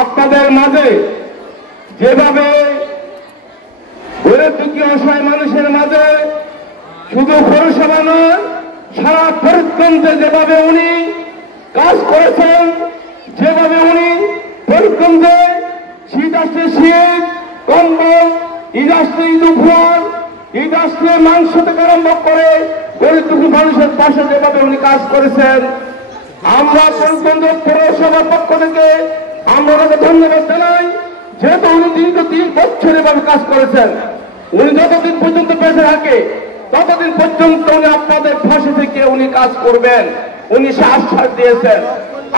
আপনাদের মাঝে যেভাবে গরিব দুঃখী অসহায় মানুষের মাঝে শুধু পৌরসভা নয় সারা ফরিদগঞ্জে যেভাবে উনি কাজ করেছেন, যেভাবে উনি ফরিদগঞ্জে শীত আসলে শীত, কম্বল, ঈদ আসলে ঈদ উপহার, ঈদ আসলে মাংস থেকে আরম্ভ করে গরিব দুঃখী মানুষের পাশে যেভাবে উনি কাজ করেছেন, আমরা ফরিদগঞ্জ পৌরসভার পক্ষ থেকে আমরা ওনাকে ধন্যবাদ জানাই। যেহেতু উনি দীর্ঘ 3 বছর এভাবে কাজ করেছেন, উনি যতদিন পর্যন্ত বেঁচে থাকে ততদিন পর্যন্ত উনি আপনাদের পাশে থেকে উনি কাজ করবেন, উনি সে আশ্বাস দিয়েছেন।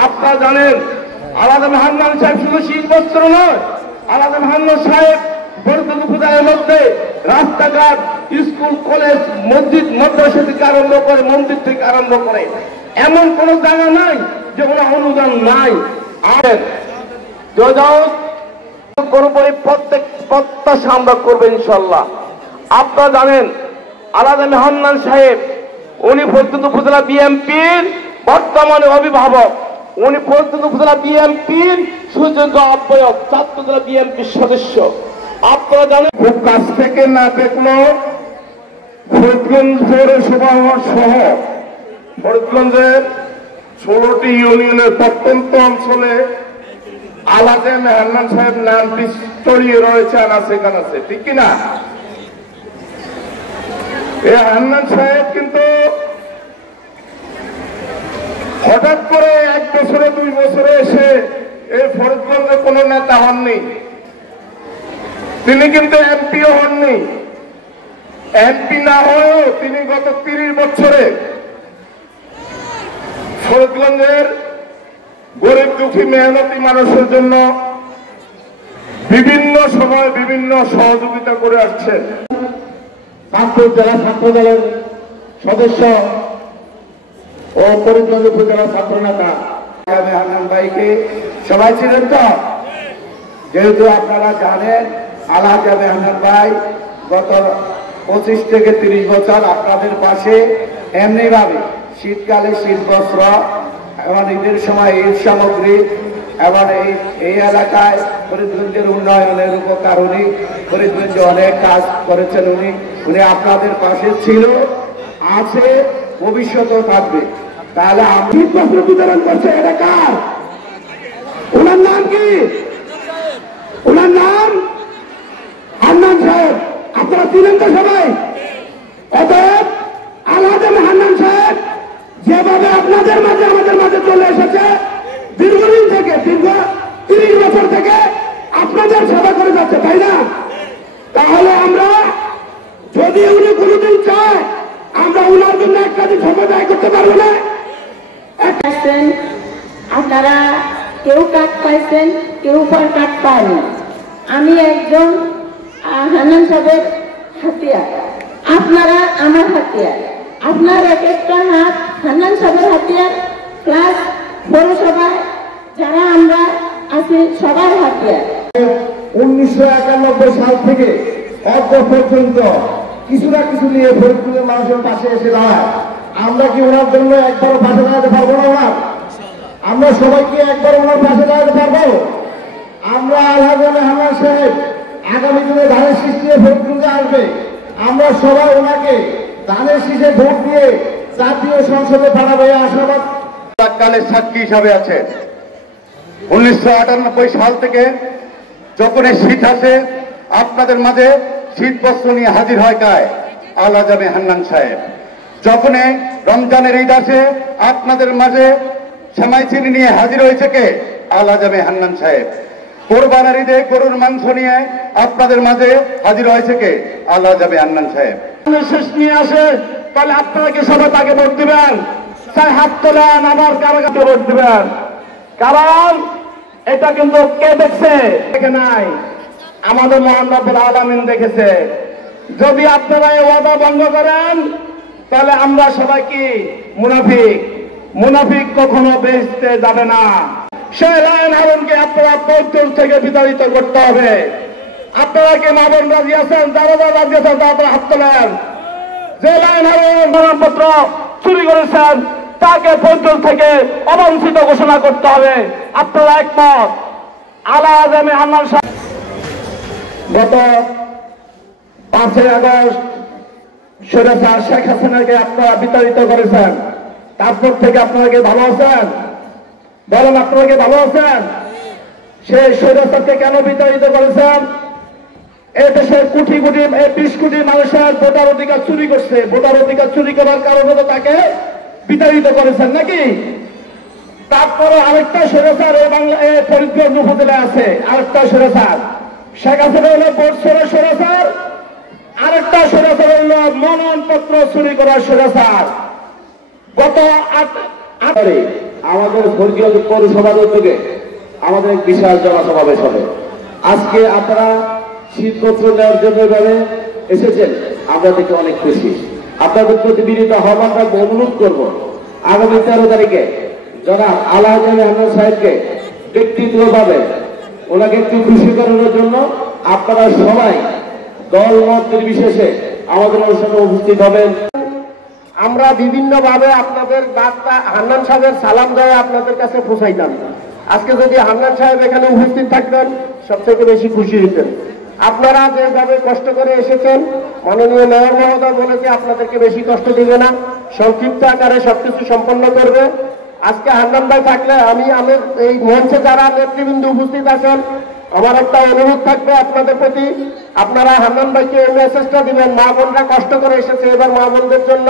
আপনারা জানেন আলাদা হান্নান সাহেব শুধু 20 বছর নয়, আলাদা হান্নান সাহেব ফরিদগঞ্জ উপজেলার মধ্যে রাস্তাঘাট, স্কুল, কলেজ, মসজিদ, মাদ্রাসা থেকে আরম্ভ করে, মন্দির থেকে আরম্ভ করে এমন কোন জায়গা নাই যে কোনো অনুদান নাই। আর প্রত্যেক প্রত্যাশা আমরা করবো ইনশাল্লাহ। আপনারা জানেন আলাদা হান্নান সাহেব উনি ফরিদগঞ্জ উপজেলা বিএনপির বর্তমানে অভিভাবক, উনি ফরিদগঞ্জ উপজেলা বিএনপির সুযোগ্য আহ্বায়ক, ছাত্র জেলা বিএনপির সদস্য। আপনারা জানেন খুব কাছ থেকে না দেখলেও ফরিদগঞ্জ পৌরসভা সহ ফরিদগঞ্জের 16টি ইউনিয়নের প্রত্যন্ত অঞ্চলে আলাদা হান্নান সাহেব নামটি ছড়িয়ে রয়েছে, আনাচে কানাচে, ঠিক কিনা? এই হান্নান সাহেব কিন্তু হঠাৎ করে 1 বছরে 2 বছরে এসে এই ফরিদগঞ্জে কোন নেতা হননি, তিনি কিন্তু এমপিও হননি। এমপি না হয়েও তিনি গত 30 বছরে ফরিদগঞ্জের গরিব দুঃখী মেহনতি মানুষের জন্য বিভিন্ন সময় বিভিন্ন সহযোগিতা করে আসছেন। কানপুর জেলা ছাত্র দলের সদস্য ও ফরিদগঞ্জ উপজেলা ছাত্র নেতা হান্নান ভাইকে সবাই ছিলেন তো? যেহেতু আপনারা জানেন আলহাজ হান্নান ভাই গত 25 থেকে 30 বছর আপনাদের পাশে এমনিভাবে শীতকালে শীত বস্ত্র এবং ঈদের সময় ঈদ সামগ্রী এবং এই এলাকায় ফরিদগঞ্জের উন্নয়নের উপকার উনি ফরিদগঞ্জে অনেক কাজ করেছেন। উনি আপনাদের পাশে ছিল, আছে, ভবিষ্যতেও থাকবে। তাহলে আমি বস্ত্র বিতরণ করছে, এটা কার? ওনার নাম কি? ওনার নাম হান্নান সাহেব। আপনারা চিনেন তো সবাই? অতএব আলহাজ হান্নান সাহেব যেভাবে আপনাদের মাঝে আমাদের মাঝে চলে এসেছে, দীর্ঘদিন থেকে, দীর্ঘ 30 বছর থেকে আপনাদের সেবা করে যাচ্ছে, তাই না? তাহলে আমরা যদি উনি কোনোদিন চায় আমরা উনার জন্য একটা দিন সময় ব্যয় করতে পারবো না। আপনারা কেউ কাঠ পাইছেন, কেউ পর কাঠ পায়নি। আমি একজন হান্নান সাহেবের হাতিয়ার, আপনারা আমার হাতিয়ার। আপনার এক একটা হাত হান্নান সাহেবের হাতিয়ার, প্লাস পৌরসভায় যারা আমরা আছি সবার হাতিয়ার। 1991 সাল থেকে অদ্য পর্যন্ত কিছু না কিছু নিয়ে ফরিদগঞ্জের মানুষের পাশে এসে দাঁড়ায়। আমরা কি ওনার জন্য একবারও পাশে দাঁড়াতে পারবো না? ওনার আমরা সবাইকে একবার ওনার পাশে দাঁড়াতে পারবো? আমরা আলহাজ হান্নান সাহেব আগামী দিনে ধানের শীষ নিয়ে ফরিদগঞ্জে আসবে, আমরা সবাই ওনাকে ধানের শীষে ভোট দিয়ে জাতীয় সংসদে পাঠাবে আশাবাদ কালের সাক্ষী হিসাবে আছে। 1998 সাল থেকে যখন শীত আসে আপনাদের মাঝে শীত বস্ত্র নিয়ে হাজির হয় কায়? আলহাজ হান্নান সাহেব। যখন রমজানের ঈদ আসে আপনাদের মাঝে সেমাই চিনি নিয়ে হাজির হয়েছে কে? আলহাজ হান্নান সাহেব। কোরবানের ঈদে গরুর মাংস নিয়ে আপনাদের মাঝে হাজির হয়েছে কে? আলহাজ হান্নান সাহেব। শেষ নিয়ে আসে, তাহলে আপনারা কি সবাই তাকে ভোট দিবেন? তাই হাত তোলেন, আমার কারো কাছে ভোট দিবেন। কারণ এটা কিন্তু কে দেখছে? দেখে নাই, আমাদের মহান রব্বুল আলামিন দেখেছে। যদি আপনারা এই ওয়াদা ভঙ্গ করেন তাহলে আমরা সবাই কি মুনাফিক? মুনাফিক কখনো বেহেশতে যাবে না। সেই লায়ন হারুনকে আপনারা পৌত্তর থেকে বিতাড়িত করতে হবে। আপনারা কি মাবন রাজি আছেন? যারা যারা রাজি আছেন তারা হাত তোলেন। যে লায়ন হারুন প্রমাণপত্র চুরি করেছেন তাকে পৌত্তর থেকে অবাঞ্ছিত ঘোষণা করতে হবে। আপনারা একমত? আলা আজমে হান্নান সাহেব গত 5 আগস্ট স্বৈরাচার শেখ হাসিনাকে আপনারা বিতাড়িত করেছেন। তারপর থেকে আপনারা কি ভালো আছেন? বলেন, আপনারা কি ভালো আছেন? সেই স্বৈরাচারকে কেন বিতাড়িত করেছেন? এই দেশের কোটি কোটি 20 কোটি মানুষের ভোটার অধিকার চুরি করছে। ভোটার অধিকার চুরি করার কারণে তো তাকে বিতাড়িত করেছেন নাকি? তারপরে আরেকটা স্বৈরাচার এই ফরিদগঞ্জ উপজেলায় আছে, আরেকটা স্বৈরাচার। শেখ হাসিনা হলো বর্ষের স্বৈরাচার, আরেকটা স্বৈরাচার হইল মনোনয়নপত্র চুরি করার স্বৈরাচার। গত 8 আমাদের ফরিদগঞ্জ পৌরসভার উদ্যোগে আমাদের এক বিশাল জনসমাবেশ হবে। আজকে আপনারা শীতপত্র নেওয়ার জন্য এভাবে এসেছেন, আমরা দেখে অনেক খুশি। আপনাদের প্রতি বিনীত আহ্বান রাখবো, অনুরোধ করবো, আগামী 13 তারিখে জনাব আলা আজমে হান্নান সাহেবকে ব্যক্তিগতভাবে ওনাকে একটু খুশি করানোর জন্য আপনারা সবাই দল মত নির্বিশেষে আমাদের অনুষ্ঠানে উপস্থিত হবেন। আমরা বিভিন্ন ভাবে আপনাদের বার্তা হান্নান সাহেবের সালাম দেয় আপনাদের কাছে পৌঁছাইতাম। আজকে যদি হান্নান সাহেব এখানে উপস্থিত থাকতেন সবথেকে বেশি খুশি হইতেন। আপনারা যেভাবে কষ্ট করে এসেছেন, মাননীয় মেয়র মহোদয় বলেছে আপনাদেরকে বেশি কষ্ট দিবে না, সংক্ষিপ্ত আকারে সবকিছু সম্পন্ন করবে। আজকে হান্নান ভাই থাকলে আমি এই মঞ্চে যারা নেতৃবৃন্দ উপস্থিত আছেন, আমার একটা অনুরোধ থাকবে আপনাদের প্রতি, আপনারা হান্নান ভাইকে এই মেসেজটা দিবেন, মা বোনরা কষ্ট করে এসেছে, এবার মা বোনদের জন্য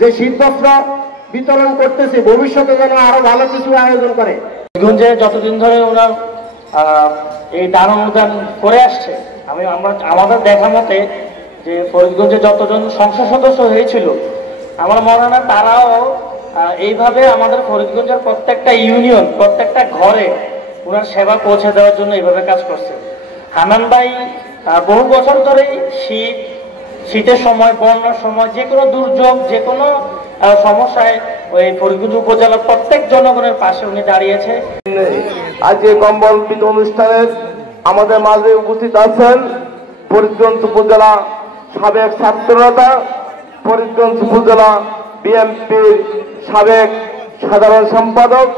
যে শীতবস্ত্র বিতরণ করতেছে ভবিষ্যতে যেন আরো ভালো কিছু আয়োজন করে। ফরিদগঞ্জে যতদিন ধরে ওরা এই দান অনুদান করে আসছে, আমাদের দেখা মতে যে ফরিদগঞ্জে যতজন সংসদ সদস্য হয়েছিল আমার মনে হয় তারাও এইভাবে আমাদের ফরিদগঞ্জের প্রত্যেকটা ইউনিয়ন, প্রত্যেকটা ঘরে ওনার সেবা পৌঁছে দেওয়ার জন্য এইভাবে কাজ করছে। হান্নান ভাই বহু বছর ধরেই শীতের সময়, বন্যার সময়, যে কোনো দুর্যোগ, যে কোনো সমস্যায় ওই ফরিদগঞ্জ উপজেলার প্রত্যেক জনগণের পাশে উনি দাঁড়িয়েছে। আজকে কম্বল বিতরণ অনুষ্ঠানের আমাদের মাঝে উপস্থিত আছেন ফরিদগঞ্জ উপজেলা সাবেক ছাত্রনেতা, ফরিদগঞ্জ উপজেলা বিএনপির সাবেক সাধারণ সম্পাদক